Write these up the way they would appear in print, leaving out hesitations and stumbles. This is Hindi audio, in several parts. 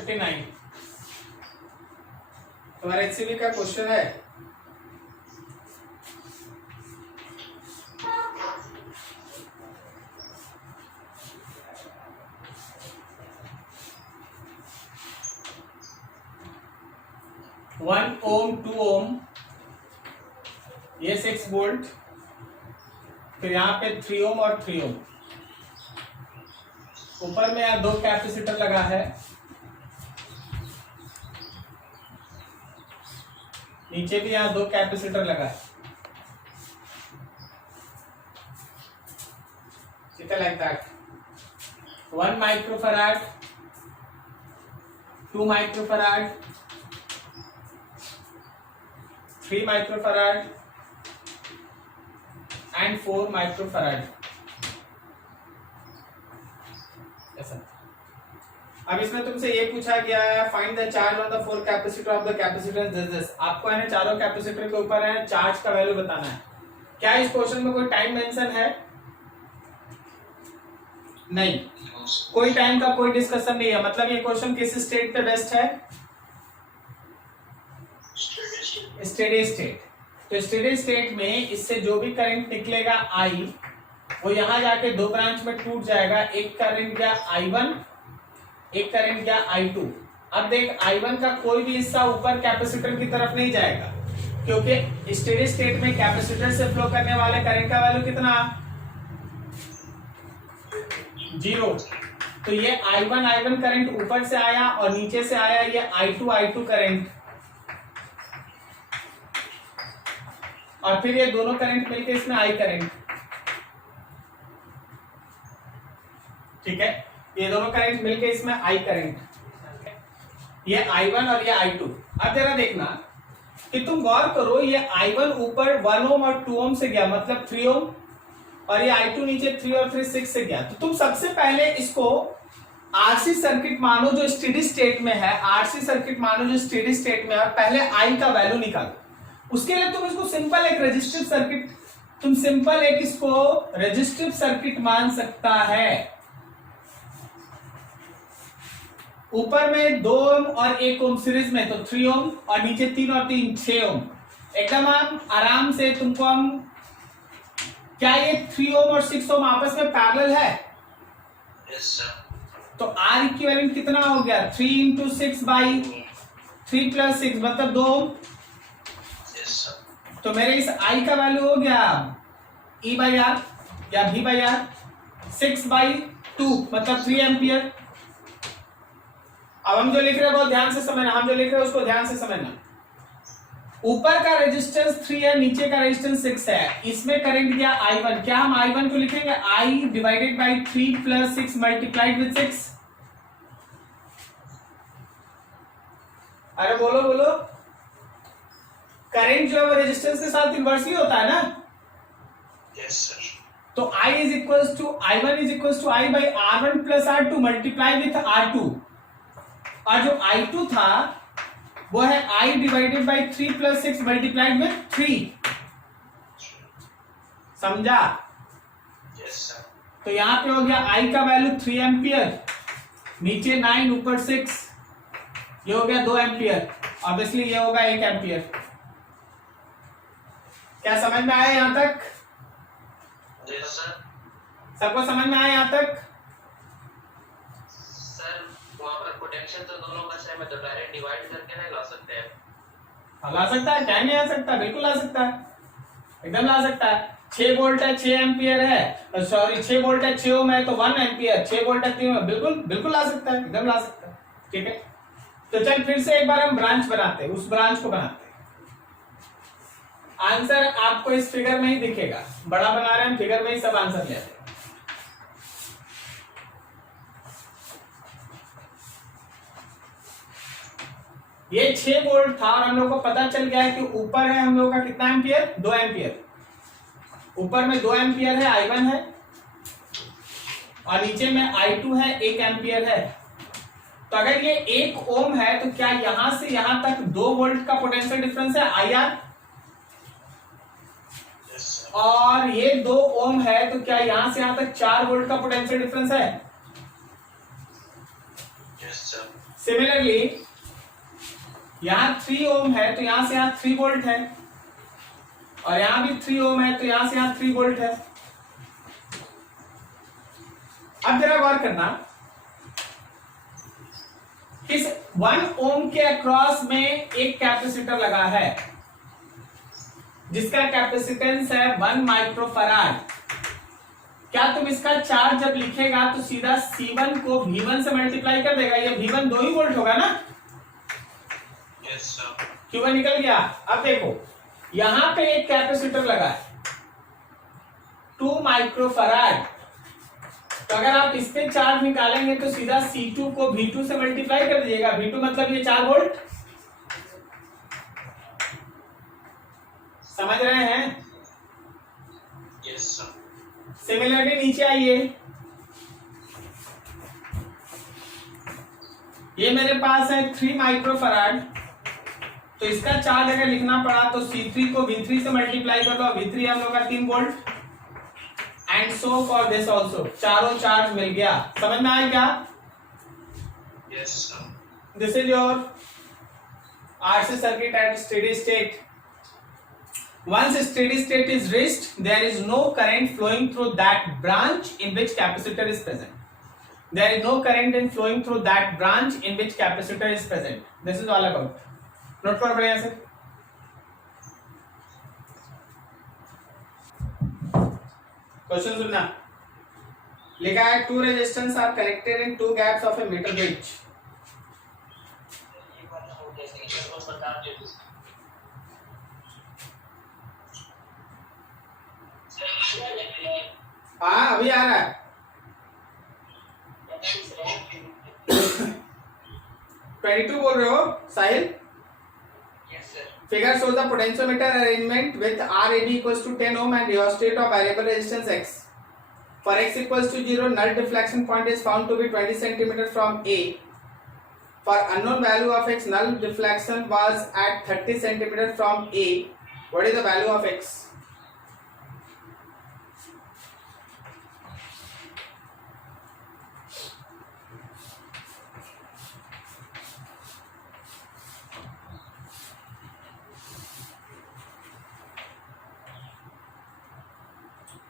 59 तुम्हारा HCV का क्वेश्चन है। वन ओम 2 ओम, ये 6 वोल्ट, फिर यहाँ पे 3 ओम और 3 ओम। ऊपर में यहाँ 2 कैपेसिटर लगा है, नीचे भी यहाँ 2 कैपेसिटर लगा है। ठीक है, like that. 1 microfarad, 2 microfarad, 3 microfarad and 4 microfarad. ऐसा। अब इसमें तुमसे ये पूछा गया है find the charge on the 4 capacitor of the capacitance this. आपको है ना चारों कैपेसिटर के ऊपर है चार्ज का वैल्यू बताना है। क्या इस क्वेश्चन में कोई टाइम मेंशन है? नहीं, कोई टाइम का कोई डिस्कशन नहीं है। मतलब ये क्वेश्चन किस स्टेट पे बेस्ट है? Steady state. तो स्टेडी स्टेट में इससे जो भी करंट निकलेगा I, वो यहां जाके 2 ब्रांच में टूट जाएगा। एक करंट गया I1, एक करंट गया I2। अब देख I1 का कोई भी हिस्सा ऊपर कैपेसिटर की तरफ नहीं जाएगा, क्योंकि स्टेडी स्टेट में कैपेसिटर से फ्लो करने वाले करंट का वैल्यू कितना? 0। तो ये I1 करंट ऊपर से आया और नीचे से आया ये I2 करंट, और फिर ये दोनों करंट मिलके इसमें I करंट। ठीक है, ये दोनों करंट मिलके इसमें I करंट, ये I1 और ये I2। अब जरा देखना कि तुम गौर करो, ये I1 ऊपर 1 ओम और 2 ओम से गया, मतलब 3 ओम, और ये I2 नीचे 3 और 3 6 से गया। तो तुम सबसे पहले इसको आरसी सर्किट मानो जो स्टेडी स्टेट में है, आरसी सर्किट मानो जो स्टेडी स्टेट में है, और पहले I का वैल्यू निकालो। उसके लिए तुम इसको सिंपल एक रेजिस्टिव सर्किट, तुम सिंपल एक इसको रेजिस्टिव सर्किट मान सकता है। ऊपर में 2 ओम और 1 ओम सीरीज में, तो 3 ओम, और नीचे 3 और 3 6 ओम। एकदम हम आराम से तुमको हम, क्या ये 3 ओम और 6 ओम आपस में पैरेलल है? Yes sir. तो R इक्विवेलेंट कितना हो गया? 3 इंटू 6 बाई 3 प्लस 6 मतलब 2 ओम। तो मेरे इस I का वैल्यू हो गया E बाई आर या V बाई आर 6/2 मतलब 3 एम्पियर। अब हम जो लिख रहे हैं बहुत ध्यान से समझना, हम जो लिख रहे हैं उसको ध्यान से समझना। ऊपर का रेजिस्टेंस 3 है, नीचे का रेजिस्टेंस 6 है, इसमें करंट गया I1। क्या हम I1 को लिखेंगे I divided by 3 plus 6 multiplied with 6? अरे बोलो बोलो, करंट जो है वो रेजिस्टेंस के साथ इन्वर्स ही होता है ना? Yes sir. तो I is equals to I1 is equals to I by R1 plus R2 multiply with R2, और जो I2 था वो है I divided by 3 plus 6 multiplied with 3। समझा? Yes sir. तो यहां पे हो गया I का वैल्यू 3 एम्पियर, नीचे 9 ऊपर 6, ये हो गया 2 एम्पियर। ऑब्वियसली ये होगा 1 एम्पियर। क्या समझ में आया यहां तक? Yes sir. सबको समझ में आया यहां तक? सर वहां पर पोटेंशियल तो दोनों का सेम है, तो डायरेक्ट डिवाइड करके नहीं ला सकते हैं? ला सकता है, क्या नहीं आ सकता? बिल्कुल ला सकता है, एकदम ला सकता है। 6 वोल्ट है, 6 एम्पियर है, सॉरी 6 वोल्ट है, 6 ओम है, तो 1 एम्पियर, 6 वोल्ट है 3 ओम, बिल्कुल बिल्कुल ला सकता है, एकदम ला सकता है। ठीक है, तो चल फिर से एक बार हम ब्रांच बनाते हैं, उस ब्रांच को बनाते हैं। आंसर आपको इस फिगर में ही दिखेगा, बड़ा बना रहे हैं फिगर में ही सब आंसर ले आते हैं। ये 6 वोल्ट था और हम लोग को पता चल गया है कि ऊपर है हम लोग का कितना एम्पियर? 2 एम्पियर। ऊपर में 2 एम्पियर है, I1 है, और नीचे में I2 है, 1 एम्पियर है। तो अगर ये 1 ओम है तो क्या यहां से यहां तक 2 वोल्ट का पोटेंशियल डिफरेंस है IR? और ये 2 ओम है तो क्या यहां से यहां तक 4 वोल्ट का पोटेंशियल डिफरेंस है? Yes sir. सिमिलरली यहां 3 ओम है तो यहां से यहां 3 वोल्ट है, और यहां भी 3 ओम है तो यहां से यहां 3 वोल्ट है। अब जरा गौर करना, इस 1 ओम के अक्रॉस में एक कैपेसिटर लगा है जिसका कैपेसिटेंस है 1 माइक्रोफराड। क्या तुम इसका चार्ज जब लिखेगा तो सीधा C1 को V1 से मल्टीप्लाई कर देगा? ये V1 2 ही वोल्ट होगा ना? Yes sir. Q1 निकल गया। अब देखो यहां पे एक कैपेसिटर लगा है 2 माइक्रोफराड, तो अगर आप इस पे चार्ज निकालेंगे तो सीधा C2 को V2 से मल्टीप्लाई कर दीजिएगा। V2 मतलब ये 4 वोल्ट। समझ रहे हैं? Yes sir. सिमिलरली नीचे आइए, ये मेरे पास है 3 माइक्रोफराड, तो इसका चार्ज अगर लिखना पड़ा तो C3 को V3 से मल्टीप्लाई कर लो। V3 हम लोग का 3 volt, and so for this also, चारों चार्ज मिल गया। समझ में आया क्या? Yes sir. This is your RC circuit eight steady state. Once steady state is reached, there is no current flowing through that branch in which capacitor is present. There is no current in flowing through that branch in which capacitor is present. This is all about. Note करो बढ़िया से। क्वेश्चन सुनना। लिखा है 2 resistors are connected in 2 gaps of a meter bridge. हाँ अभी आ रहा है। 22 बोल रहे हो Sahil? Yes sir. Figure shows the potentiometer arrangement with RAB equals to 10 ohm and rheostat of variable resistance X. For X equals to 0, null deflection point is found to be 20 cm from A. For unknown value of X, null deflection was at 30 cm from A. What is the value of X?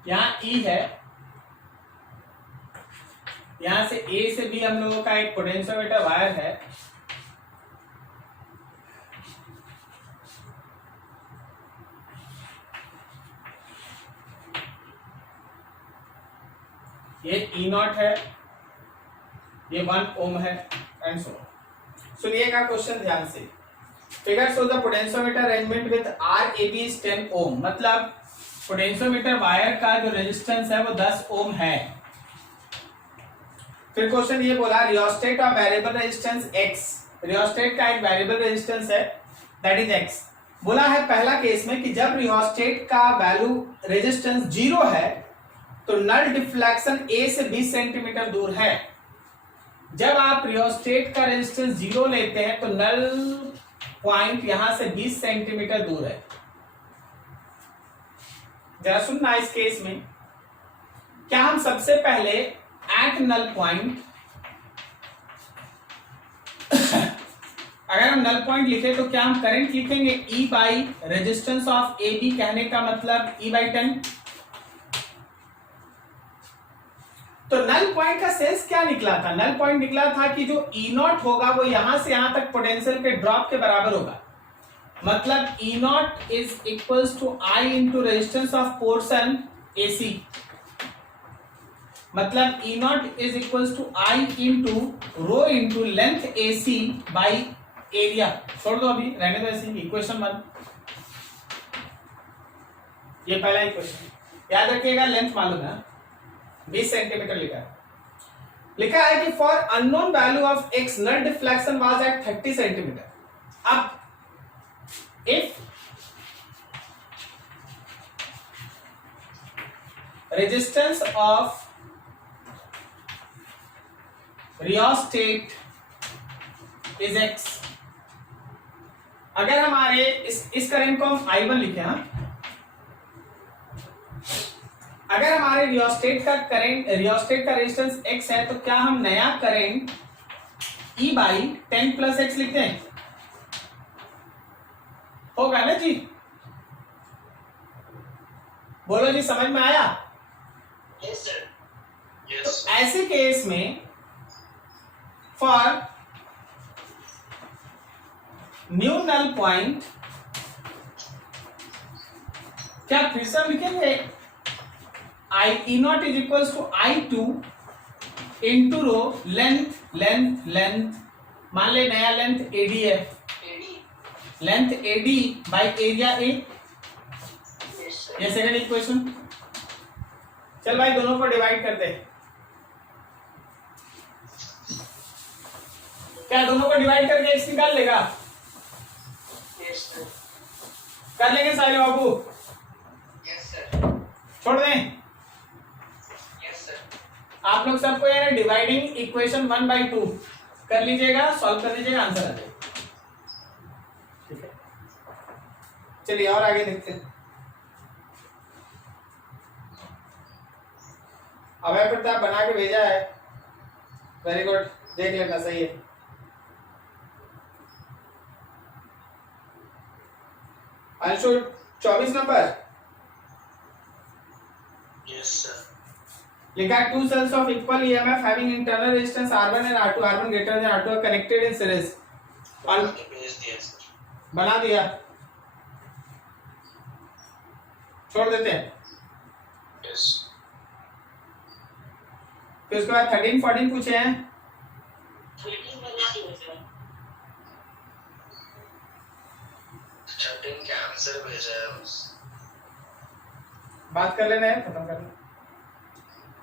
यहाँ E है, यहां से A से B हम लोगों का एक पोटेंशियोमीटर वायर है। ये E0 है, ये 1 ओम है, एंड सो। सुनिएगा क्वेश्चन ध्यान से। Figure show the potentiometer arrangement with RAB is 10 ओम। मतलब पोटेंशियोमीटर वायर का जो रेजिस्टेंस है वो 10 ओम है। फिर क्वेश्चन ये बोला rheostat of variable resistance X। Rheostat का एक वेरिएबल रेजिस्टेंस है दैट इज X। बोला है पहला केस में कि जब रियोस्टेट का वैल्यू रेजिस्टेंस 0 है तो नल डिफ्लेक्शन A से 20 सेंटीमीटर दूर है। जब आप रियोस्टेट का रेजिस्टेंस 0 लेते हैं तो नल पॉइंट यहां से 20 सेंटीमीटर दूर है। जरा सुनना, इस केस में क्या हम सबसे पहले एट नल पॉइंट अगर हम नल पॉइंट लिखे तो क्या हम करंट लिखेंगे E by resistance of AB? कहने का मतलब E बाई 10। तो नल पॉइंट का सेंस क्या निकला था? नल पॉइंट निकला था कि जो E0 होगा वो यहां से यहां तक पोटेंशियल के ड्रॉप के बराबर होगा। मतलब E0 is equals to I into resistance of portion AC। मतलब E0 is equals to I into rho into length AC by area. छोड़ दो अभी, रहने दो ऐसे। इक्वेशन 1, ये पहला इक्वेशन याद रखिएगा। लेंथ मालूम है, 20 सेंटीमीटर लिखा है कि for unknown value of X null deflection was at 30 centimetre. अब if resistance of rheostat is X, अगर हमारे इस करंट को हम I1 लिखे, हाँ, अगर हमारे रियोस्टेट का रेजिस्टेंस X है तो क्या हम नया current E by 10 plus x लिखते हैं, होगा ना जी? बोलो जी, समझ में आया? Yes sir. तो ऐसे केस में फॉर न्यू नल पॉइंट क्या फिर से लिखेंगे, I e naught is equal to I2 into rho length length length, मान ले नया लेंथ AD है, length AD by area A, ये सेकंड इक्वेशन। चल भाई दोनों को डिवाइड कर दे, क्या दोनों को डिवाइड करके x निकाल लेगा? कर लेंगे सारे बाबू? Yes sir. छोड़ दें? Yes sir. आप लोग सबको ये डिवाइडिंग इक्वेशन 1/2 कर लीजिएगा, सॉल्व कर लीजिएगा, आंसर आ जाएगा। ठीक है, चलिए और आगे देखते हैं। अभय प्रताप बना के भेजा है, वेरी गुड, देख लेना, सही है। Anshu 24 number yes sir. लिखा है, two cells of equal EMF having internal resistance R1 and R2, R1 greater than R2 are connected in series. और भेज दिया सर। बना दिया, छोड़ देते हैं। यस। फिर उसके बाद 13 14 पूछे हैं। 13 का आंसर भेजा है बस। बात कर लेना है, खत्म करना।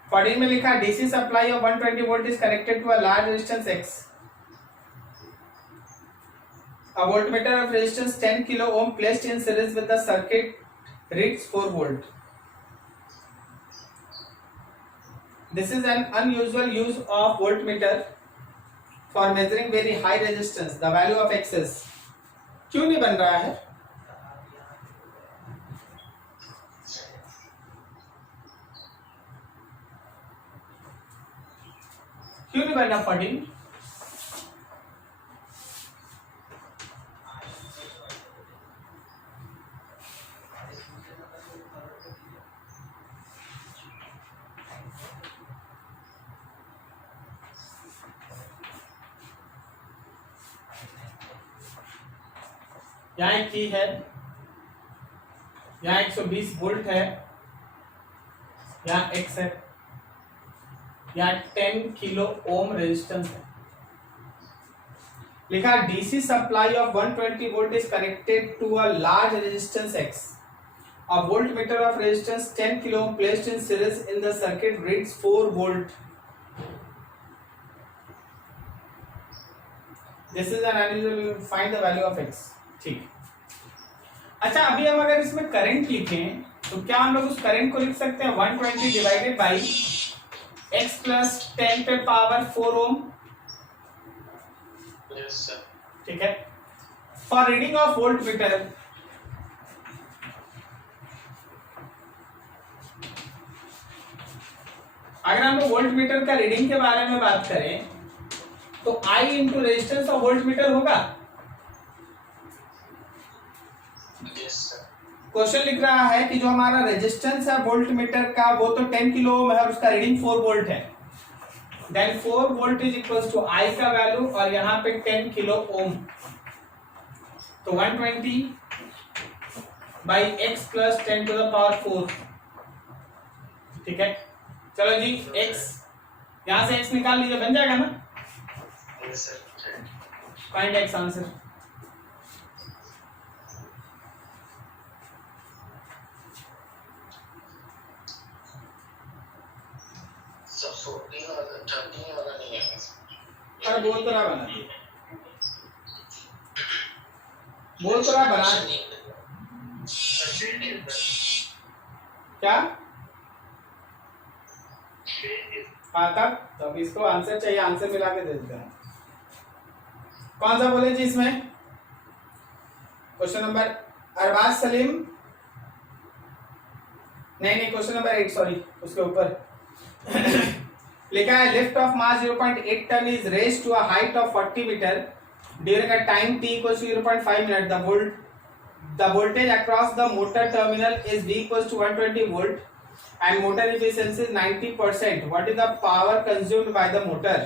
14 में लिखा, DC supply of 120 volt is connected to a large resistance X. A voltmeter of resistance 10 kilo ohm placed in series with the circuit reads 4 volt. This is an unusual use of voltmeter for measuring very high resistance. The value of X is, क्यों नहीं बन रहा है? क्यों नहीं बन रहा 14? यहाँ एक की है, यहाँ 120 वोल्ट है, यहाँ X है, यहाँ 10 किलो ओम रेजिस्टेंस है। लिखा, DC supply of 120 volt is connected to a large resistance X. A voltmeter of resistance 10 kilo ohm placed in series in the circuit reads 4 volt. This is an unusual, find the value of X. ठीक। अच्छा, अभी हम अगर इसमें करंट लिखें तो क्या हम लोग उस करंट को लिख सकते हैं 120 डिवाइडेड बाई x प्लस 10 पे पावर 4 ओम? Yes sir. ठीक है। For reading of volt meter, अगर हम लोग वोल्ट मीटर का रीडिंग के बारे में बात करें तो I into resistance of volt meter होगा। क्वेश्चन लिख रहा है कि जो हमारा रेजिस्टेंस है वोल्ट मीटर का वो तो 10 किलो ओम है और उसका रीडिंग 4 वोल्ट है, then 4 volt is equal to I का वैल्यू और यहाँ पे 10 किलो ओम, तो 120 by x plus 10 to the power 4। ठीक है, चलो जी, x यहाँ से x निकाल लीजिए, बन जाएगा ना? Yes sir. Find x answer. सब 14 और 13 वाला नहीं है। अरे बोल तो रहा बना दिए, बोल तो रहा बना क्या? हाँ तब अब इसको आंसर चाहिए, आंसर मिला के दे देते हैं। कौन सा बोले जी इसमें? क्वेश्चन नंबर अरबाज सलीम, नहीं क्वेश्चन नंबर 8, सॉरी उसके ऊपर लिखा है lift of mass 0.8 ton is raised to a height of 40 metre during a time t equals to 0.5 minute. The voltage across the motor terminal is V equals to 120 volt and motor efficiency is 90%. What is the power consumed by the motor?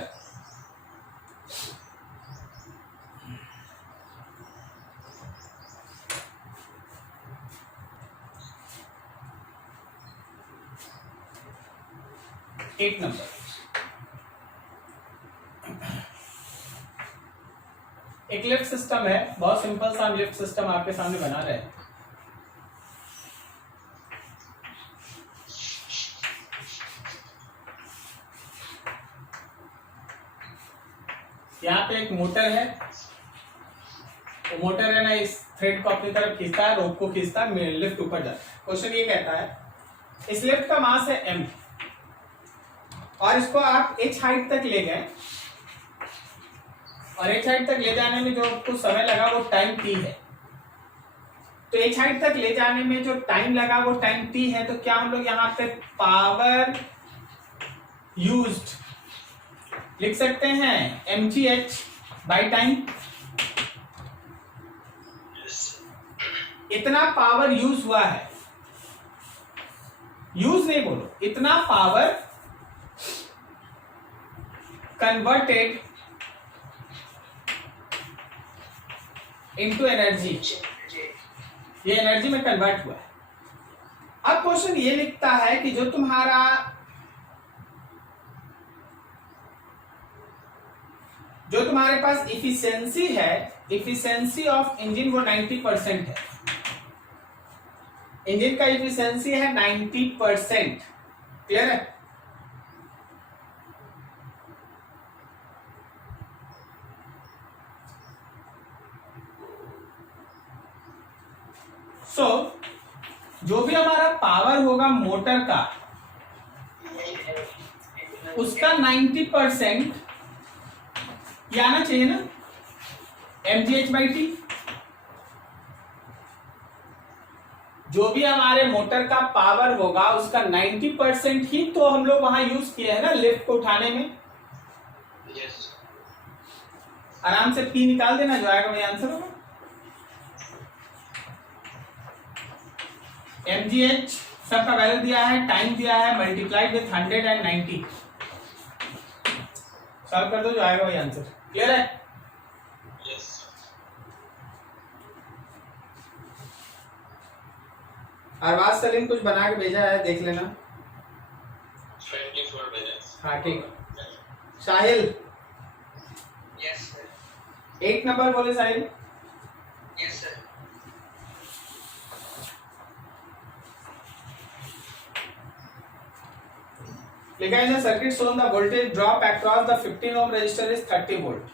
Eight number. एक लिफ्ट सिस्टम है, बहुत सिंपल सा लिफ्ट सिस्टम आपके सामने बना रहे हैं. यहाँ पे एक मोटर है, वो मोटर है ना इस थ्रेड को अपनी तरफ खींचता है, रोप को खींचता है, लिफ्ट ऊपर जाता है. क्वेश्चन ये कहता है इस लिफ्ट का मास है m और इसको आप h हाइट तक ले गए और h हाइट तक ले जाने में जो आपको समय लगा वो टाइम t है. तो h हाइट तक ले जाने में जो टाइम लगा वो टाइम t है. तो क्या हम लोग यहाँ पे पावर यूज्ड लिख सकते हैं mgh बाई टाइम. इतना पावर यूज हुआ है, यूज नहीं बोलो, इतना पावर कन्वर्टेड इनटू एनर्जी, ये एनर्जी में कन्वर्ट हुआ है. अब क्वेश्चन ये लिखता है कि जो तुम्हारे पास इफिशियंसी है, इफिशियंसी ऑफ इंजन वो 90% है. इंजन का इफिशियंसी है 90%. क्लियर है? सो जो भी हमारा पावर होगा मोटर का, उसका 90% ये आना चाहिए ना mgh/t. जो भी हमारे मोटर का पावर होगा उसका 90% ही तो हम लोग वहां यूज किए हैं ना लिफ्ट को उठाने में. yes. आराम से P निकाल देना, जो आएगा वही आंसर होगा. mgh सबका वैल्यू दिया है, टाइम दिया है, मल्टीप्लाइड विथ 100 एंड 90. सॉल्व कर दो, जो आएगा वही आंसर. क्लियर है? yes. अरबाज सलीम कुछ बना के भेजा है, देख लेना. 24 minutes. हाँ ठीक. साहिल yes sir. 8 नंबर बोले साहिल. yes sir. लिखा है circuit shown the voltage drop across the 15 ohm resistor is 30 volt.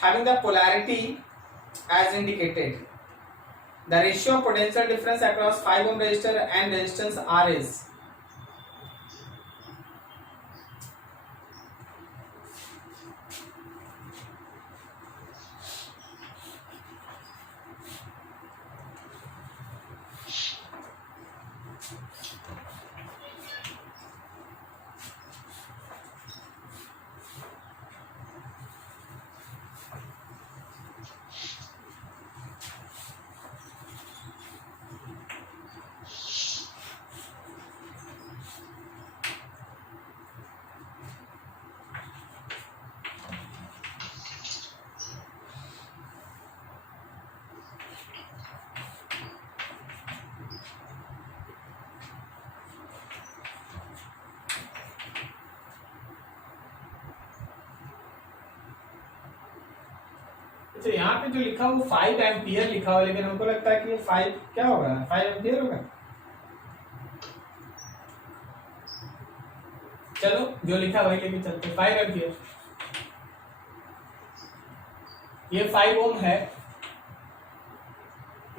Having the polarity as indicated, the ratio of potential difference across 5 ohm resistor and resistance R is. तो यहाँ पे जो लिखा वो 5 एम्पियर लिखा हुआ, लेकिन हमको लगता है कि ये 5 क्या होगा, 5 एम्पियर होगा. चलो जो लिखा वही लेके चलते. 5 एम्पियर. ये 5 ओम है,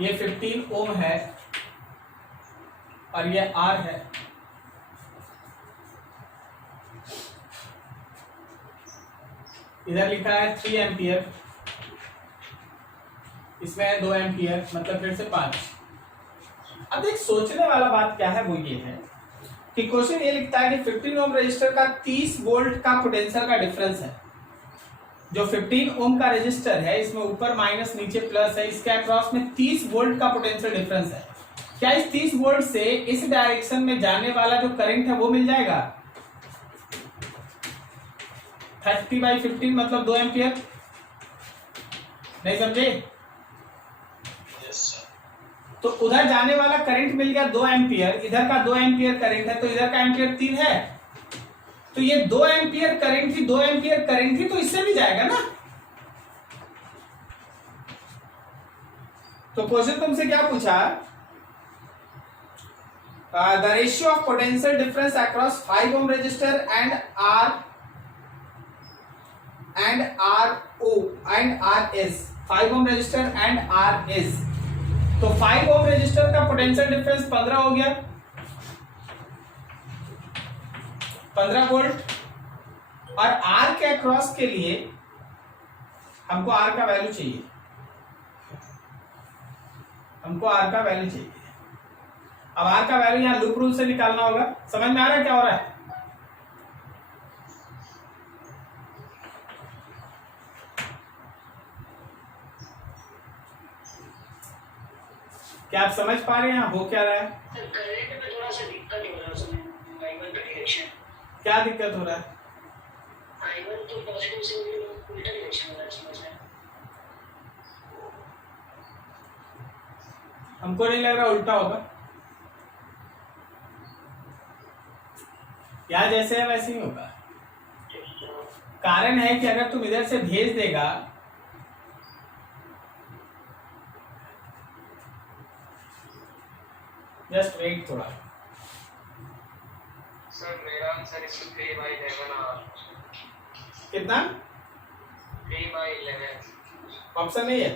ये 15 ओम है और ये R है. इधर लिखा है 3 एम्पियर, इसमें है 2 एम्पियर, मतलब फिर से 5. अब एक सोचने वाला बात क्या है, वो ये है कि क्वेश्चन ये लिखता है कि 15 ओम रजिस्टर का 30 वोल्ट का पोटेंशियल का डिफरेंस है। जो 15 ओम का रजिस्टर है, इसमें ऊपर माइनस नीचे प्लस है, इसके अक्रॉस में 30 वोल्ट का पोटेंशियल डिफरेंस है। क्या इस 30 वोल्ट से इस डायरेक्शन में जाने वाला जो करंट है वो मिल जाएगा? 30/15 मतलब 2 एम्पियर। नहीं समझे? तो उधर जाने वाला करंट मिल गया 2 एम्पियर, इधर का 2 एम्पियर करंट है, तो इधर का एम्पियर 3 है, तो ये 2 एम्पियर करंट थी, 2 एम्पियर करंट थी, तो इससे भी जाएगा ना। तो क्वेश्चन तुमसे क्या पूछा? The ratio of potential difference across 5 ohm resistor and R S 5 ohm resistor and R S. तो 5 ओम रजिस्टर का पोटेंशियल डिफरेंस 15 हो गया, 15 वोल्ट, और आर के अक्रॉस के लिए हमको आर का वैल्यू चाहिए, हमको आर का वैल्यू चाहिए। अब आर का वैल्यू यहां लूप रूल से निकालना होगा। समझ में आ रहा है क्या हो रहा है? क्या आप समझ पा रहे हैं हो क्या रहा है? करंट में थोड़ा सा दिक्कत हो रहा है उसमें, I1 का डायरेक्शन। क्या दिक्कत हो रहा है? I1 तो पॉजिटिव से उल्टा डायरेक्शन हो रहा है, समझ रहे हैं? हमको नहीं लग रहा उल्टा होगा, या जैसे है वैसे ही होगा। कारण है कि अगर तुम इधर से भेज देगा, जस्ट वेट थोड़ा। सर मेरा आंसर इसमें 3/11 आ रहा है। कितना? 3/11। ऑप्शन नहीं है?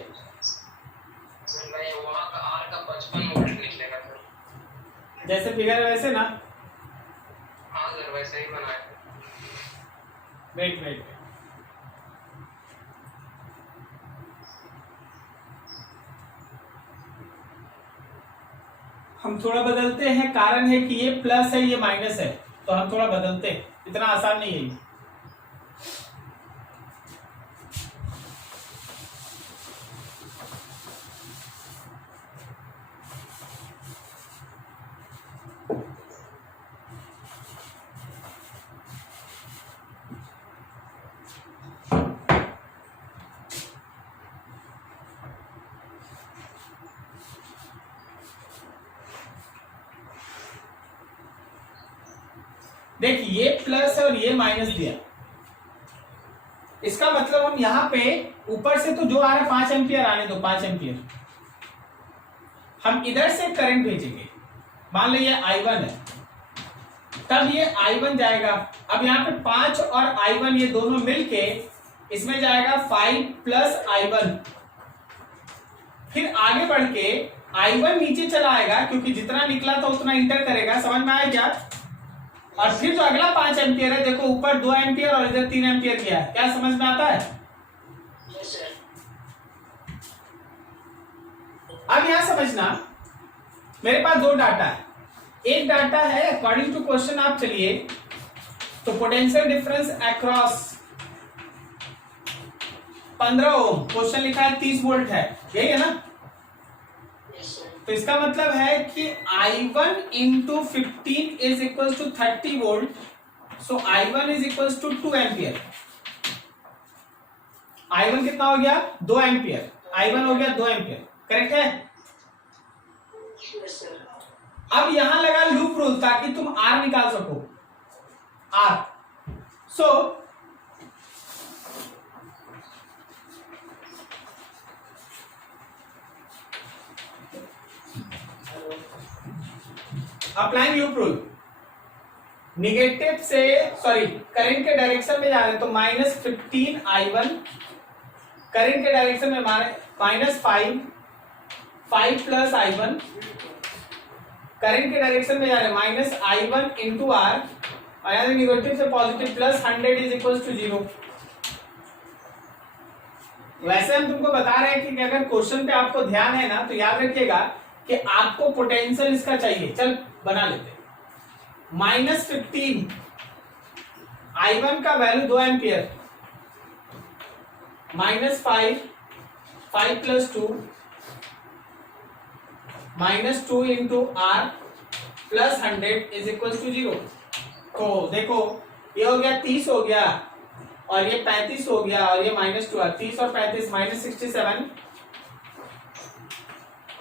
सर मैं वहां का आर का 55 वोल्ट निकलेगा सर। जैसे फिगर है वैसे ना? हाँ सर वैसे ही बनाया। वेट वेट, हम थोड़ा बदलते हैं। कारण है कि ये प्लस है, ये माइनस है, तो हम थोड़ा बदलते हैं, इतना आसान नहीं है ये। देखिए ये प्लस है और ये माइनस दिया, इसका मतलब हम यहां पे ऊपर से तो जो आ रहा है 5 एम्पियर आने दो, 5 एम्पियर हम इधर से करंट भेजेंगे। मान लीजिए I1 है, तब ये I1 जाएगा। अब यहाँ पे 5 और I1 ये दोनों मिलके इसमें जाएगा 5 प्लस I1। फिर आगे बढ़ के I1 नीचे चला आएगा, क्योंकि जितना निकला था उतना इंटर करेगा। समझ में आया क्या? और फिर जो अगला 5 एम्पियर है, देखो ऊपर 2 एम्पियर और इधर 3 एम्पियर किया है। क्या समझ में आता है? Yes sir. अब यहां समझना, मेरे पास 2 डाटा है। एक डाटा है अकॉर्डिंग टू क्वेश्चन, आप चलिए तो पोटेंशियल डिफरेंस अक्रॉस 15 ओम, क्वेश्चन लिखा है 30 वोल्ट है, यही है ना? Yes sir. तो इसका मतलब है कि I1 into 15 is equals to 30 volt, so I1 is equals to 2 ampere. I1 कितना हो गया? 2 एम्पियर। I1 हो गया 2 एम्पियर, करेक्ट है? Yes sir. अब यहां लगा लूप रूल ताकि तुम R निकाल सको, R। So applying loop rule, negative से सॉरी करंट के डायरेक्शन में जा रहे हैं तो -15I1, करंट के डायरेक्शन में -5 प्लस I1, करंट के डायरेक्शन में जा रहे हैं -I1 इंटू R, और यहां निगेटिव से positive plus 100 is equal to 0। वैसे हम तुमको बता रहे हैं कि अगर क्वेश्चन पे आपको ध्यान है ना, तो याद रखिएगा कि आपको पोटेंशियल इसका चाहिए, चल बना लेते। -15 I1 का value 2 ampere, -5 5 + 2 -2 into R plus 100 is equal to 0। तो देखो ये हो गया 30 हो गया और ये 35 हो गया और ये -2R, 30 और 35 -67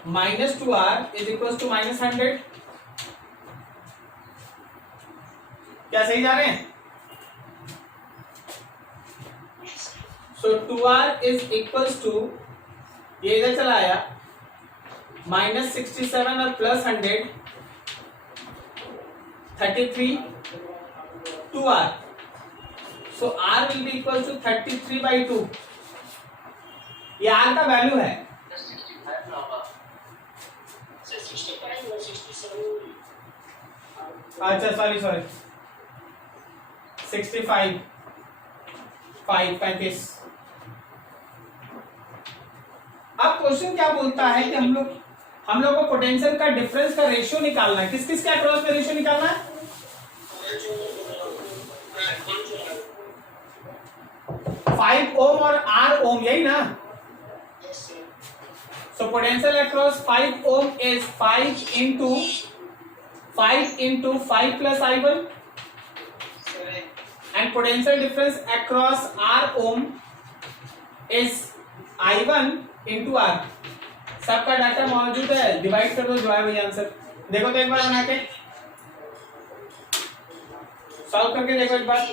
-2R इज इक्वल टू -100। क्या सही जा रहे हैं? सो 2R इज इक्वल टू, ये इधर चला आया, -67 और plus 100 33 2R, so R will be equal to 33/2। ये R का वैल्यू है। 65 ना होगा। सर 65 और 67 अच्छा सॉरी 65 35। अब क्वेश्चन क्या बोलता है कि हम लोग को पोटेंशियल का डिफरेंस का रेशियो निकालना है। किस किस के अक्रॉस में रेशियो निकालना है? 5 ओम और R ओम, यही ना? So potential across 5 ohm is 5 into 5 plus I1 and potential difference across R ohm is I1 into R। सबका डाटा मौजूद है, डिवाइड कर दो जो है वही आंसर। देखो तो एक बार बना के सॉल्व करके देखो एक बार,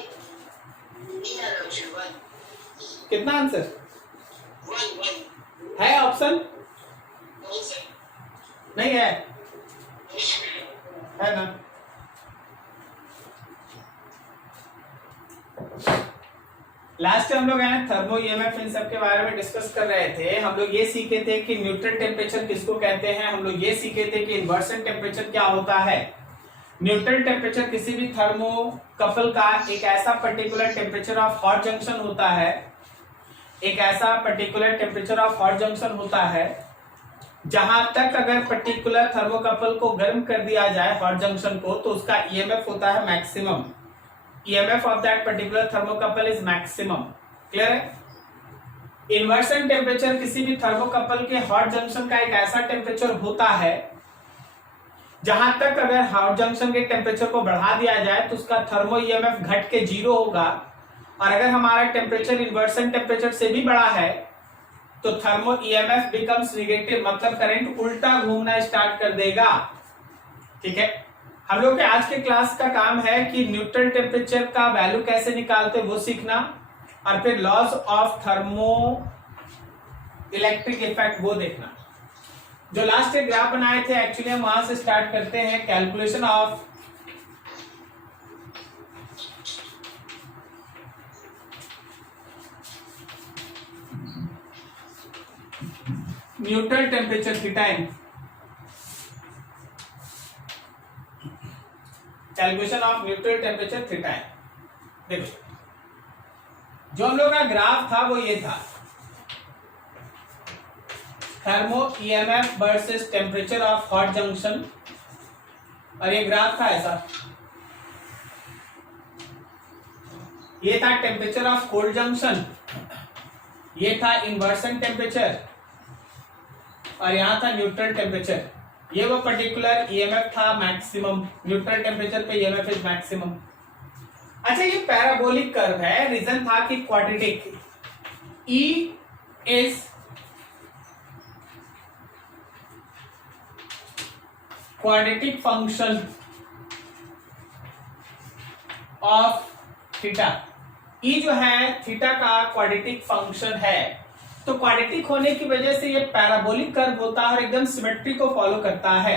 कितना आंसर है? ऑप्शन नहीं है, है ना? लास्ट हम लोग है ना थर्मो ईएमएफ इन सब के बारे में डिस्कस कर रहे थे। हम लोग ये सीखे थे कि न्यूट्रल टेम्परेचर किसको कहते हैं, हम लोग ये सीखे थे कि इन्वर्सन टेम्परेचर क्या होता है। न्यूट्रल टेम्परेचर किसी भी थर्मोकपल का एक ऐसा particular temperature of hot junction होता है, एक ऐसा particular temperature of hot junction होता है जहां तक अगर पर्टिकुलर थर्मोकपल को गर्म कर दिया जाए हॉट जंक्शन को, तो उसका ईएमएफ होता है maximum. EMF of that particular thermocouple is maximum। Clear है? इन्वर्सन टेम्परेचर किसी भी थर्मोकपल के हॉट जंक्शन का एक ऐसा टेम्परेचर होता है जहां तक अगर हॉट जंक्शन के टेम्परेचर को बढ़ा दिया जाए तो उसका थर्मो EMF घट के 0 होगा, और अगर हमारा टेम्परेचर इन्वर्सन टेम्परेचर से भी बड़ा है तो थर्मो EMF बिकम्स नेगेटिव, मतलब करंट उल्टा घूमना स्टार्ट कर देगा। ठीक है, हम लोग के आज के क्लास का काम है कि न्यूट्रल टेम्परेचर का वैल्यू कैसे निकालते वो सीखना, और फिर laws of thermoelectric effect वो देखना। जो लास्ट एक ग्राफ बनाए थे एक्चुअली हम वहां से स्टार्ट करते हैं। Calculation of neutral temperature theta N, calculation of neutral temperature theta है। देखो जो हम लोग का ग्राफ था वो ये था, thermo EMF versus temperature of hot junction, और ये ग्राफ था ऐसा, ये था टेम्परेचर ऑफ कोल्ड जंक्शन, ये था इन्वर्सन टेम्परेचर, और यहां था न्यूट्रल टेम्परेचर। ये वो पर्टिकुलर ईएमएफ था मैक्सिमम, न्यूट्रल टेम्परेचर पे ईएमएफ इज मैक्सिमम। अच्छा ये पैराबोलिक कर्व है, रीजन था कि quadratic E is quadratic function of theta. E जो है थीटा का क्वाड्रेटिक फंक्शन है, तो क्वाड्रेटिक होने की वजह से ये पैराबोलिक कर्व होता है और एकदम सिमेट्री को फॉलो करता है।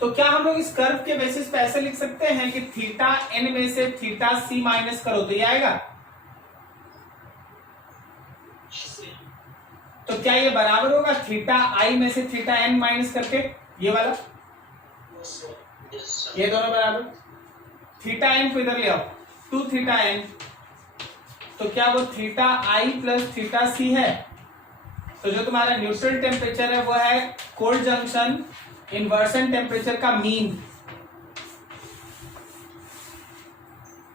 तो क्या हम लोग इस कर्व के बेसिस पे ऐसे लिख सकते हैं कि थीटा एन में से थीटा सी माइनस करो तो ये आएगा? तो क्या ये बराबर होगा थीटा आई में से थीटा एन माइनस करके, ये वाला, ये दोनों बराबर? थीटा एन को इधर ले आओ, 2 थीटा एन, तो क्या वो थीटा आई प्लस थीटा सी है? तो जो तुम्हारा न्यूट्रल टेम्परेचर है वो है कोल्ड जंक्शन इन्वर्सन टेम्परेचर का मीन,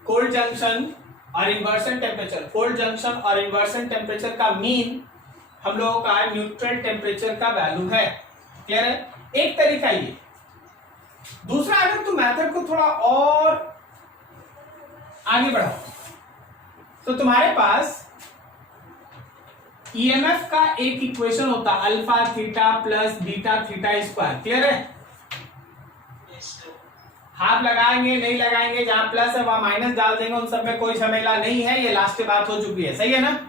कोल्ड जंक्शन और इन्वर्सन टेम्परेचर, कोल्ड जंक्शन और इन्वर्सन टेम्परेचर का मीन हम लोगों का न्यूट्रल टेम्परेचर का वैल्यू है। क्लियर है? एक तरीका ये। दूसरा, अगर तुम मेथड को थोड़ा और आगे बढ़ाओ तो तुम्हारे पास ईएमएफ का एक इक्वेशन होता है, alpha theta plus beta theta square. Clear है? हाफ लगाएंगे नहीं लगाएंगे, जहां प्लस है वहां माइनस डाल देंगे, उन सब में कोई झमेला नहीं है, ये लास्ट बात हो चुकी है। सही है ना?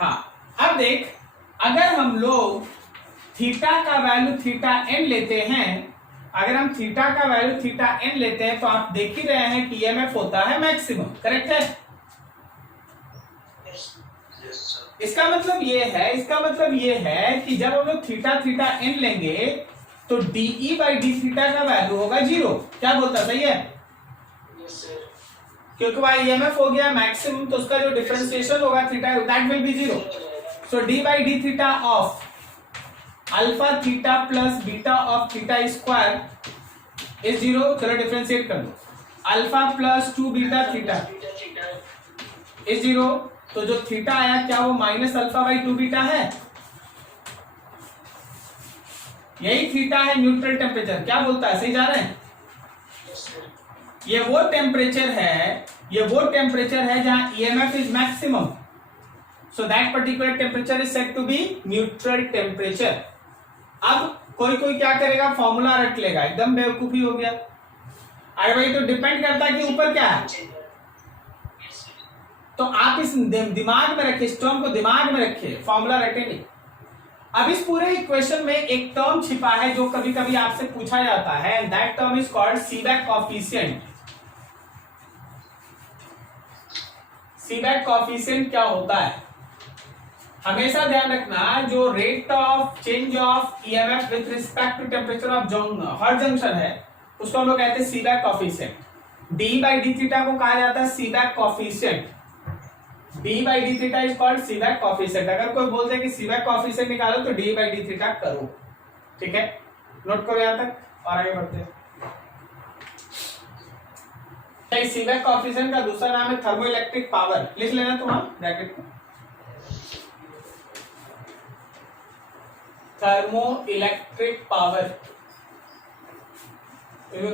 हाँ, अब देख, अगर हम लोग थीटा का वैल्यू थीटा एन लेते हैं, अगर हम थीटा का वैल्यू थीटा एन लेते हैं तो आप देख ही रहे हैं कि ईएमएफ होता है मैक्सिमम। करेक्ट है? इसका मतलब ये है कि जब हम लोग थीटा थीटा एन लेंगे तो डीई बाई डी थीटा का वैल्यू होगा 0। क्या बोलता? सही है? क्योंकि वहां ईएमएफ हो गया मैक्सिमम, तो उसका जो डिफरेंशिएशन होगा theta, that will be 0। So D by d theta of alpha theta plus beta of theta square is 0। चलो डिफरेंशिएट कर दो, alpha plus 2 beta theta is 0। तो जो थीटा आया क्या वो माइनस अल्फा बाई 2 बीटा है? यही थीटा है न्यूट्रल टेम्परेचर। क्या बोलता है? सही जा रहे हैं? ये वो टेम्परेचर है जहां EMF is maximum, so that particular temperature is said to be neutral temperature. अब कोई क्या करेगा, फॉर्मूला रट लेगा, एकदम बेवकूफी हो गया। अरे भाई, तो डिपेंड करता है कि ऊपर क्या है। तो आप इस दिमाग में रखिए, इस टर्म को दिमाग में रखिए, फॉर्मूला रटे नहीं। अब इस पूरे इक्वेशन में एक टर्म छिपा है जो कभी कभी आपसे पूछा जाता है, and that term is called Seebeck coefficient. Seebeck coefficient क्या होता है? हमेशा ध्यान रखना, जो rate of change of EMF with respect to temperature of हर जंक्शन है, उसको हम लोग कहते हैं Seebeck coefficient. D by d theta को कहा जाता है Seebeck coefficient. D by d theta is called Seebeck coefficient. अगर कोई बोलते कि सीबेक कॉफिशिएंट निकालो तो डी बाई डी थीटा करो। ठीक है? नोट करो यहां तक और आगे बढ़ते हैं। सीबेक कॉफिशिएंट का दूसरा नाम है थर्मोइलेक्ट्रिक पावर। लिख लेना तुम ब्रैकेट में, थर्मोइलेक्ट्रिक पावर।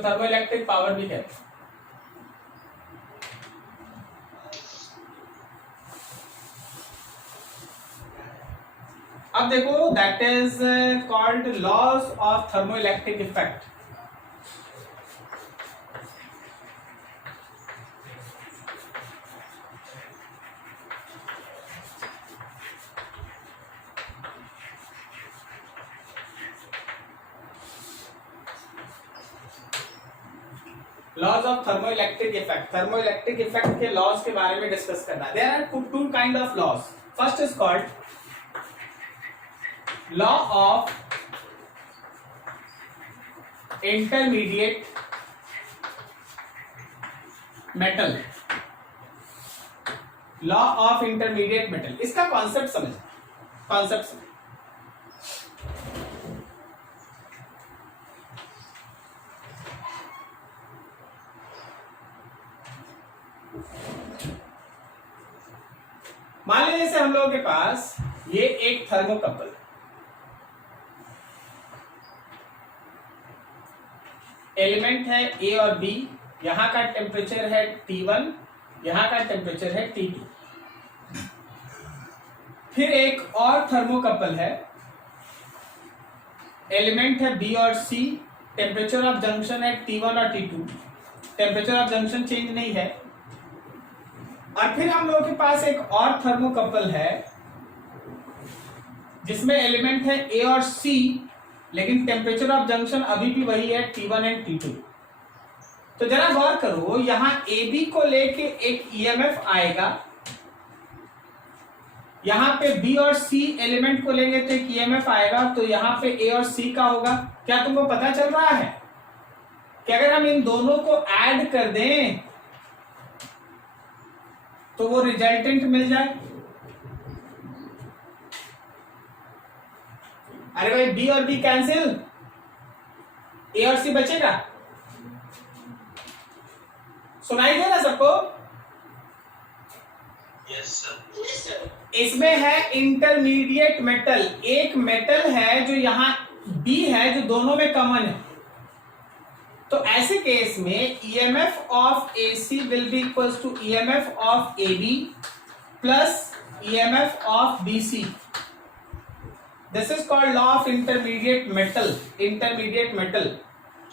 थर्मोइलेक्ट्रिक पावर भी कहते हैं। अब देखो, that is called laws of thermoelectric effect. Laws of thermoelectric effect. Thermoelectric effect के लॉज के बारे में डिस्कस करना। There are two kind of laws. First is called law of intermediate metal. Law of intermediate metal, इसका कॉन्सेप्ट समझ, कॉन्सेप्ट समझ। मान लीजिए जैसे हम लोगों के पास ये एक थर्मोकपल, एलिमेंट है ए और बी, यहां का टेम्परेचर है T1, यहां का टेम्परेचर है T2। फिर एक और थर्मोकपल है, एलिमेंट है बी और सी, टेम्परेचर ऑफ जंक्शन है T1 और T2, temperature of junction change नहीं है। और फिर हम लोगों के पास एक और थर्मोकपल है जिसमें एलिमेंट है ए और सी, लेकिन टेम्परेचर ऑफ जंक्शन अभी भी वही है T1 एंड T2। तो जरा गौर करो, यहां ए बी को लेके एक ईएमएफ आएगा, यहां पे बी और सी एलिमेंट को लेंगे तो एक ईएमएफ आएगा, तो यहां पे ए और सी का होगा। क्या तुमको पता चल रहा है कि अगर हम इन दोनों को ऐड कर दें तो वो रिजल्टेंट मिल जाए? अरे भाई, बी और बी कैंसिल, ए और सी बचेगा, सुनाई दे ना सबको? Yes sir. Yes sir. इसमें है इंटरमीडिएट मेटल, एक मेटल है जो यहां बी है जो दोनों में कॉमन है। तो ऐसे केस में EMF of AC will be equals to EMF of AB plus EMF of BC. This is called law of intermediate metal. Intermediate metal,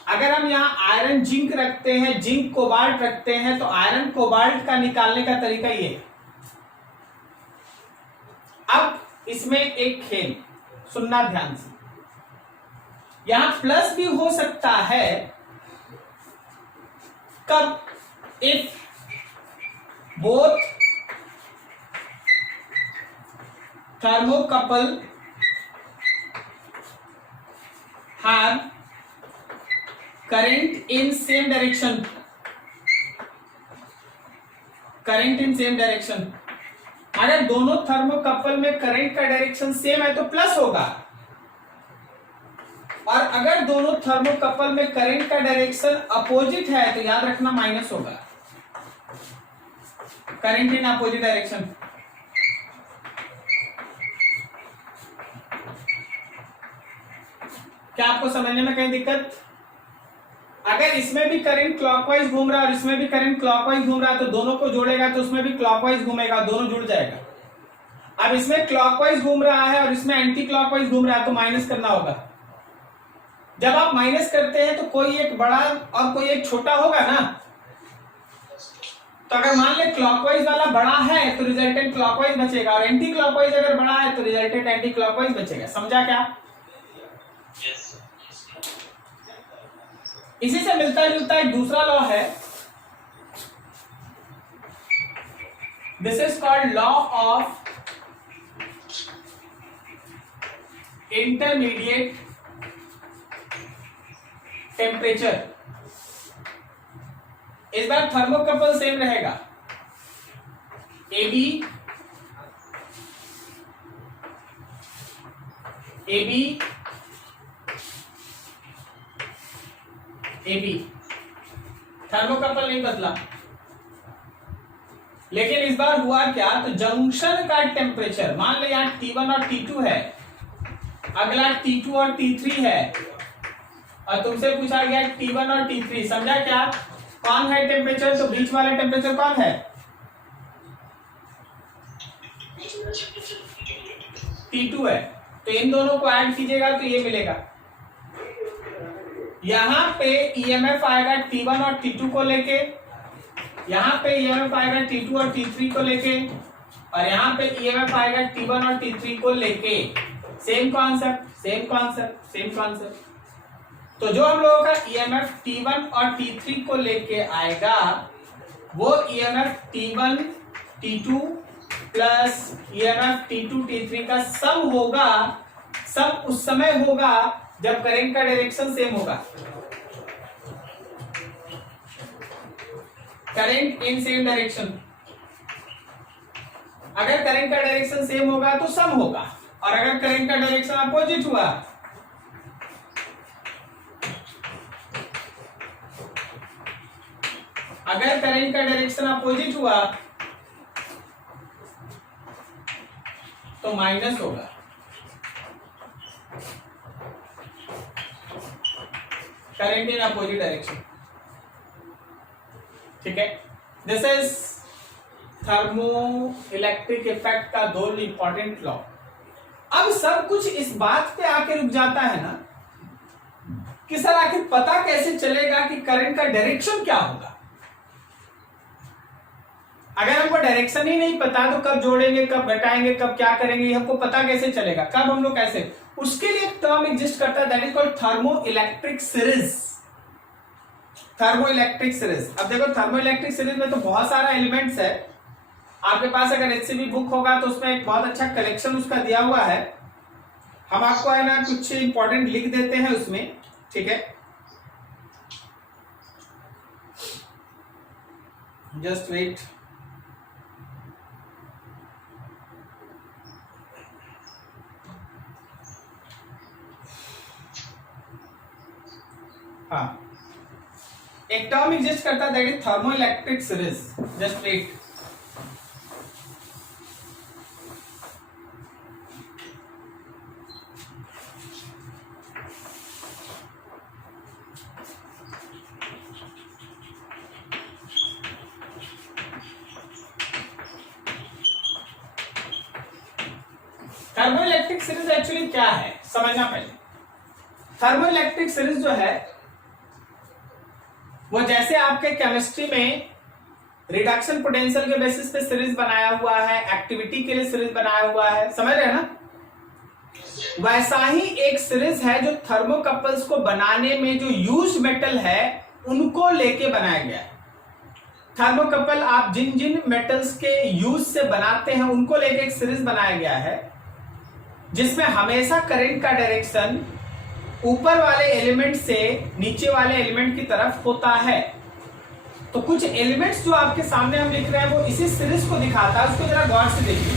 अगर हम यहाँ आयरन जिंक रखते हैं, जिंक कोबाल्ट रखते हैं, तो आयरन कोबाल्ट का निकालने का तरीका ये है। अब इसमें एक खेल सुनना ध्यान से, यहां प्लस भी हो सकता है कब? If both thermocouple have current in same direction, current in same direction. अगर दोनों थर्मोकपल में करंट का डायरेक्शन सेम है तो प्लस होगा, और अगर दोनों थर्मोकपल में करंट का डायरेक्शन अपोजिट है तो याद रखना माइनस होगा। करंट इन अपोजिट डायरेक्शन, क्या आपको समझने में कहीं दिक्कत? अगर इसमें भी करंट क्लॉकवाइज घूम रहा है और इसमें भी करंट क्लॉकवाइज घूम रहा है तो दोनों को जोड़ेगा तो उसमें भी क्लॉकवाइज घूमेगा, दोनों जुड़ जाएगा। अब इसमें क्लॉकवाइज घूम रहा है और इसमें एंटी क्लॉकवाइज घूम रहा है तो माइनस करना होगा। जब आप माइनस करते हैं तो कोई एक बड़ा और कोई एक छोटा होगा ना। तो अगर मान ले क्लॉकवाइज वाला बड़ा है तो रिजल्टेंट क्लॉकवाइज बचेगा, और एंटी क्लॉकवाइज अगर बड़ा है तो रिजल्टेंट एंटी क्लॉकवाइज बचेगा। समझा क्या? इसी से मिलता जुलता एक दूसरा लॉ है, this is called law of intermediate temperature. इस बार थर्मोकपल सेम रहेगा, एबी थर्मोकपल नहीं बदला। लेकिन इस बार हुआ क्या, तो जंक्शन का टेम्परेचर, मान लो यहां T1 और T2 है, अगला T2 और T3 है, और तुमसे पूछा गया T1 और T3। समझा क्या? कौन है टेम्परेचर? तो बीच वाला टेम्परेचर कौन है? T2 है। तो इन दोनों को ऐड कीजिएगा तो ये मिलेगा। यहां पे ईएमएफ आएगा T1 और T2 को लेके, यहां पे ईएमएफ आएगा T2 और T3 को लेके, और यहां पे ईएमएफ आएगा T1 और T3 को लेके। Same concept, same concept, same concept. तो जो हम लोगों का ईएमएफ T1 और T3 को लेके आएगा वो EMF T1 T2 plus EMF T2 T3 का सम होगा। सम उस समय होगा जब करंट का डायरेक्शन सेम होगा, करंट इन सेम डायरेक्शन। अगर करंट का डायरेक्शन सेम होगा तो सम होगा, और अगर करंट का डायरेक्शन अपोजिट हुआ अगर करंट का डायरेक्शन अपोजिट हुआ तो माइनस होगा। करंट इन अपोजिट डायरेक्शन, ठीक है। This is thermo electric effect का दो इंपॉर्टेंट लॉ। अब सब कुछ इस बात पे आके रुक जाता है ना कि सर आखिर पता कैसे चलेगा कि करंट का डायरेक्शन क्या होगा। अगर हमको डायरेक्शन ही नहीं पता तो कब जोड़ेंगे, कब घटाएंगे, कब क्या करेंगे, हमको पता कैसे चलेगा, कब हम लोग कैसे। उसके लिए एक टर्म एग्जिस्ट करता है, that is called thermo electric series. Thermo electric series. अब देखो थर्मो इलेक्ट्रिक सीरीज में तो बहुत सारा एलिमेंट्स है। आपके पास अगर एचसीबी बुक होगा तो उसमें एक बहुत अच्छा कलेक्शन उसका दिया हुआ है। हम आपको है ना कुछ इंपॉर्टेंट लिख देते हैं उसमें, ठीक है। Just wait. हाँ, एक टर्म एग्जिस्ट करता है that is thermoelectric series. Just wait. Thermoelectric series actually क्या है समझना पहले। थर्मोइलेक्ट्रिक सीरीज जो है वो जैसे आपके केमिस्ट्री में रिडक्शन पोटेंशियल के बेसिस पे सीरीज बनाया हुआ है, एक्टिविटी के लिए सीरीज बनाया हुआ है, समझ रहे हैं ना, वैसा ही एक सीरीज है जो थर्मोकपल्स को बनाने में जो यूज मेटल है उनको लेके बनाया गया है। थर्मोकपल आप जिन जिन मेटल्स के यूज से बनाते हैं उनको लेके एक सीरीज बनाया गया है जिसमें हमेशा करंट का डायरेक्शन ऊपर वाले एलिमेंट से नीचे वाले एलिमेंट की तरफ होता है। तो कुछ एलिमेंट्स जो आपके सामने हम लिख रहे हैं वो इसी सीरीज को दिखाता है, उसको जरा गौर से देखिए।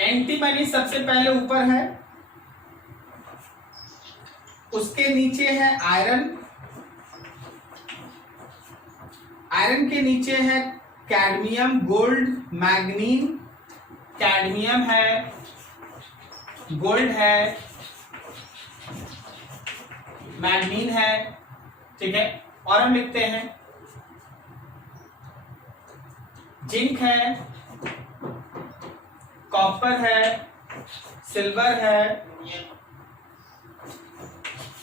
एंटीमनी सबसे पहले ऊपर है, उसके नीचे है आयरन, आयरन के नीचे है कैडमियम, गोल्ड, मैग्नीन, कैडमियम है, गोल्ड है, मैग्नीन है, ठीक है। और हम लिखते हैं जिंक है, कॉपर है, सिल्वर है,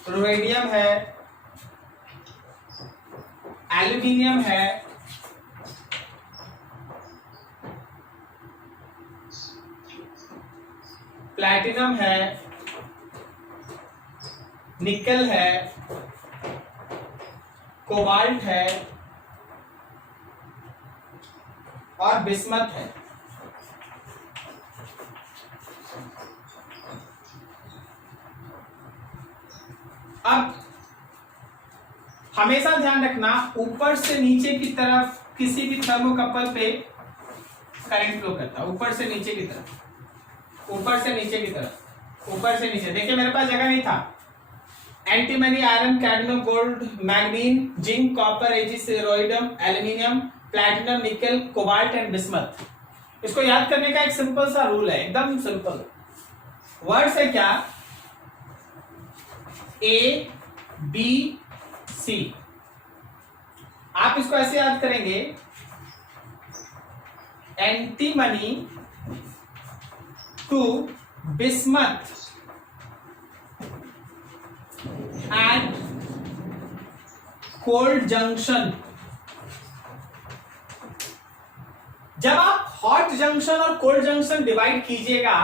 रोडियम है, एल्यूमिनियम है, प्लैटिनम है, निकल है, कोबाल्ट है और बिस्मथ है। अब हमेशा ध्यान रखना ऊपर से नीचे की तरफ किसी भी थर्मोकपल पे करंट फ्लो करता है, ऊपर से नीचे की तरफ, ऊपर से नीचे की तरफ, ऊपर से नीचे। देखिए मेरे पास जगह नहीं था। Antimony, iron, cadmium, gold, manganese, zinc, copper, एजिस, rhodium, aluminium, platinum, nickel, cobalt and bismuth. इसको याद करने का एक सिंपल सा रूल है, एकदम सिंपल। वर्ड्स है क्या? A B C. आप इसको ऐसे याद करेंगे, antimony to bismuth at cold junction. जब आप हॉट जंक्शन और कोल्ड जंक्शन डिवाइड कीजिएगा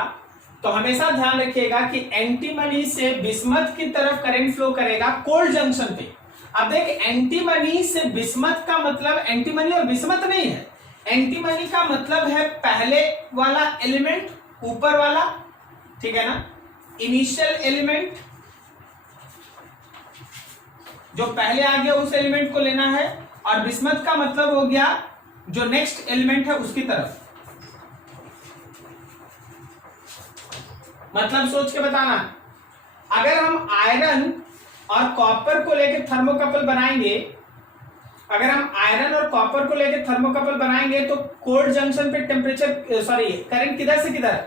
तो हमेशा ध्यान रखिएगा कि एंटीमनी से बिस्मथ की तरफ करंट फ्लो करेगा कोल्ड जंक्शन पे। अब देख, एंटीमनी से बिस्मथ का मतलब एंटीमनी और बिस्मथ नहीं है। एंटीमनी का मतलब है पहले वाला एलिमेंट, ऊपर वाला, ठीक है ना, इनिशियल एलिमेंट जो पहले आ गया उस एलिमेंट को लेना है, और बिस्मथ का मतलब हो गया जो नेक्स्ट एलिमेंट है उसकी तरफ। मतलब सोच के बताना, अगर हम आयरन और कॉपर को लेकर थर्मोकपल बनाएंगे, अगर हम आयरन और कॉपर को लेकर थर्मोकपल बनाएंगे तो कोल्ड जंक्शन पे टेम्परेचर सॉरी करंट किधर से किधर?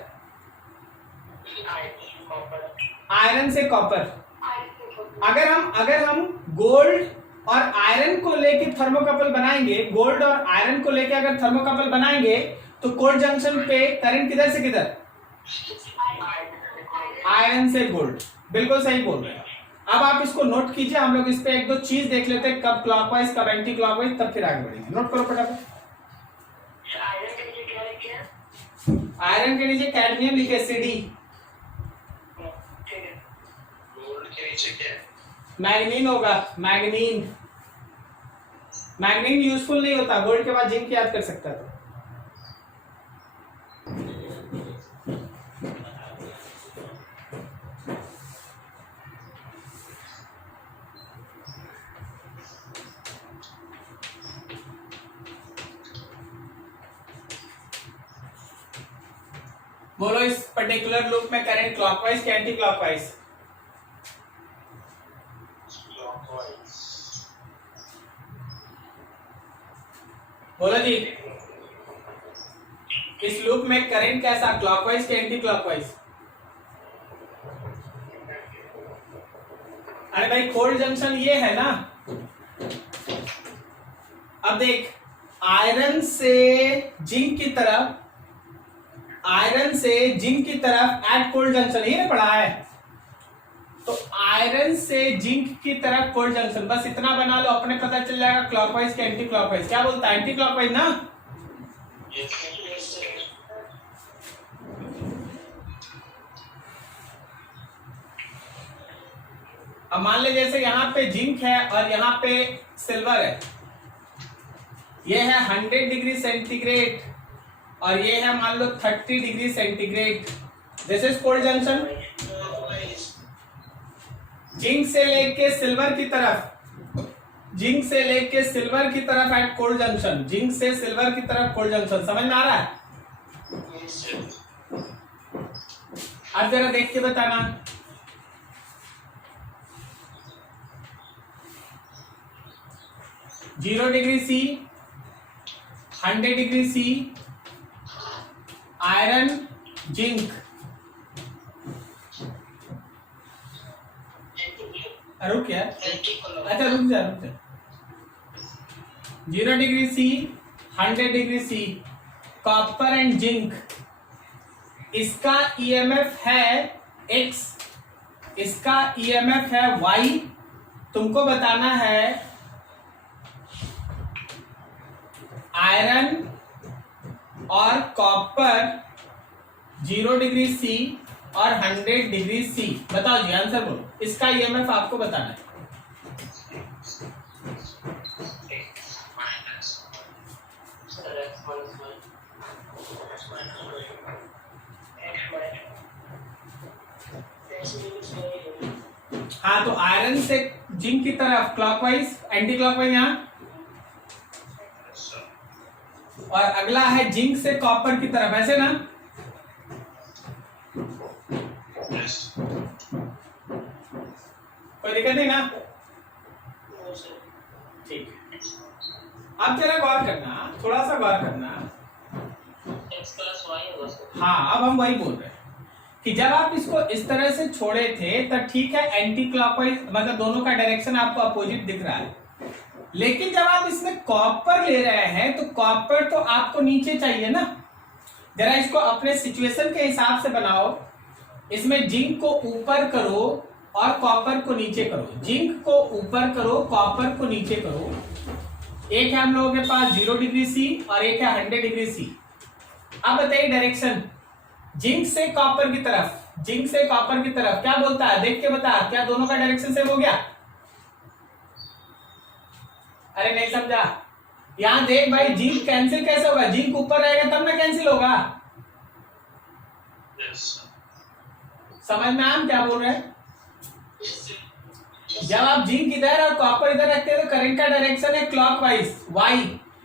आयरन से कॉपर। अगर हम गोल्ड और आयरन को लेकर थर्मोकपल बनाएंगे, गोल्ड और आयरन को लेकर अगर थर्मोकपल बनाएंगे तो कोल्ड जंक्शन पे करंट किधर से किधर? आयरन से गोल्ड। बिल्कुल सही बोल रहे हैं। अब आप इसको नोट कीजिए, हम लोग इस पे एक दो चीज देख लेते हैं, कब क्लॉकवाइज कब एंटी क्लॉकवाइज, तब फिर आगे बढ़ेंगे। नोट करो फटाफट। आयरन के नीचे कैडमियम लिखे Cd, गोल्ड के नीचे क्या है? मैग्नीन होगा, मैग्नीन। मैग्नीन यूजफुल नहीं होता, गोल्ड के बाद जिंक याद कर सकता था। बोलो इस पर्टिकुलर लूप में करंट क्लॉकवाइज क्या एंटी क्लॉकवाइज? बोलो जी, इस लूप में करंट कैसा, क्लॉकवाइज क्या एंटी क्लॉकवाइज? अरे भाई कोल्ड जंक्शन ये है ना। अब देख, आयरन से जिंक की तरफ, आयरन से जिंक की तरफ एट कोल्ड जंक्शन, ये पढ़ा है। तो आयरन से जिंक की तरफ कोल्ड जंक्शन, बस इतना बना लो, अपने पता चल जाएगा क्लॉकवाइज क्या एंटी क्लॉकवाइज। क्या बोलता है, एंटी क्लॉकवाइज ना? अब मान ले जैसे यहाँ पे जिंक है और यहाँ पे सिल्वर है, ये है 100 डिग्री सेंटीग्रेड और ये है मान लो 30 degree centigrade. This is cold junction. Zinc से लेके सिल्वर की तरफ, जिंक से लेके सिल्वर की तरफ एट कोल्ड जंक्शन, जिंक से सिल्वर की तरफ कोल्ड जंक्शन। समझ में आ रहा है? अब जरा देख के बताना। Zero degree C, 100 degree C, iron zinc. रुक यार, अच्छा रुक जा। 0 degree C, 100 degree C, copper and zinc. इसका ईएमएफ है X, इसका ईएमएफ है Y। तुमको बताना है आयरन और कॉपर 0 डिग्री सी और 100 डिग्री सी। बताओ जी, आंसर बोलो। इसका ईएमएफ आपको बताना है। हाँ, तो आयरन से जिंक की तरफ क्लॉकवाइज, एंटी क्लॉकवाइज यहाँ, और अगला है जिंक से कॉपर की तरफ, ऐसे ना। कोई दिक्कत नहीं ना? ठीक है, अब जरा गौर करना, थोड़ा सा गौर करना। हाँ, अब हम वही बोल रहे हैं कि जब आप इसको इस तरह से छोड़े थे तब ठीक है, एंटी क्लॉकवाइज, मतलब दोनों का डायरेक्शन आपको अपोजिट दिख रहा है। लेकिन जब आप इसमें कॉपर ले रहे हैं तो कॉपर तो आपको नीचे चाहिए ना। जरा इसको अपने सिचुएशन के हिसाब से बनाओ। इसमें जिंक को ऊपर करो और कॉपर को नीचे करो, जिंक को ऊपर करो, कॉपर को नीचे करो। एक है हम लोगों के पास 0 डिग्री सी और एक है 100 डिग्री सी। अब बताइए डायरेक्शन, जिंक से कॉपर की तरफ, जिंक से कॉपर की तरफ क्या बोलता है, देख के बता, क्या दोनों का डायरेक्शन सेम हो गया? अरे नहीं समझा? यहां देख भाई, जिंक कैंसिल कैसे होगा? जिंक ऊपर रहेगा तब ना कैंसिल होगा। समझ में हम क्या बोल रहे हैं? जब आप जिंक इधर और कॉपर इधर रखते हैं तो करंट का डायरेक्शन है क्लॉकवाइज Y,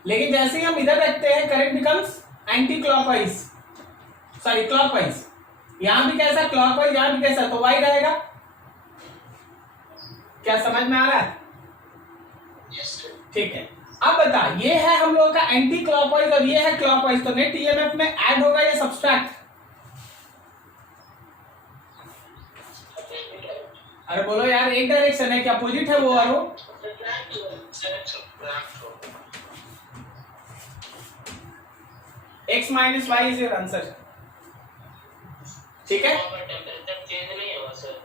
लेकिन जैसे ही हम इधर रखते हैं current becomes anti clockwise, sorry clockwise. यहां भी कैसा क्लॉकवाइज, यहां भी कैसा, तो Y रहेगा। क्या समझ में आ रहा है? ठीक है, अब बता, ये है हम लोगों का एंटी क्लॉकवाइज और ये है क्लॉकवाइज, तो नेट ईएमएफ में ऐड होगा या सब्सट्रैक्ट? अरे बोलो यार, एक डायरेक्शन है, क्या अपोजिट है वो और वो? X minus Y is your answer. ठीक है,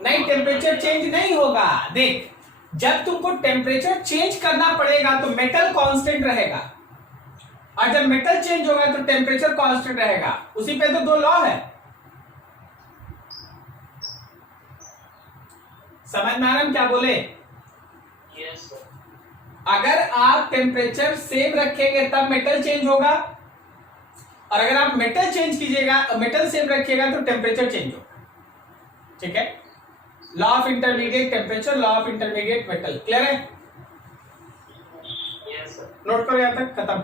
नहीं टेम्परेचर चेंज नहीं होगा। देख, जब तुमको टेम्परेचर चेंज करना पड़ेगा तो मेटल कांस्टेंट रहेगा, और जब मेटल चेंज होगा तो टेम्परेचर कांस्टेंट रहेगा। उसी पे तो दो लॉ है। समझ में आ रहा है क्या बोले? Yes sir. अगर आप टेम्परेचर सेम रखेंगे तब मेटल चेंज होगा, और अगर आप मेटल चेंज कीजिएगा, मेटल सेम रखिएगा तो टेम्परेचर चेंज होगा। ठीक है, law of intermediate temperature, law of intermediate metal. Clear है? Yes sir. नोट करो यहां तक, खत्म।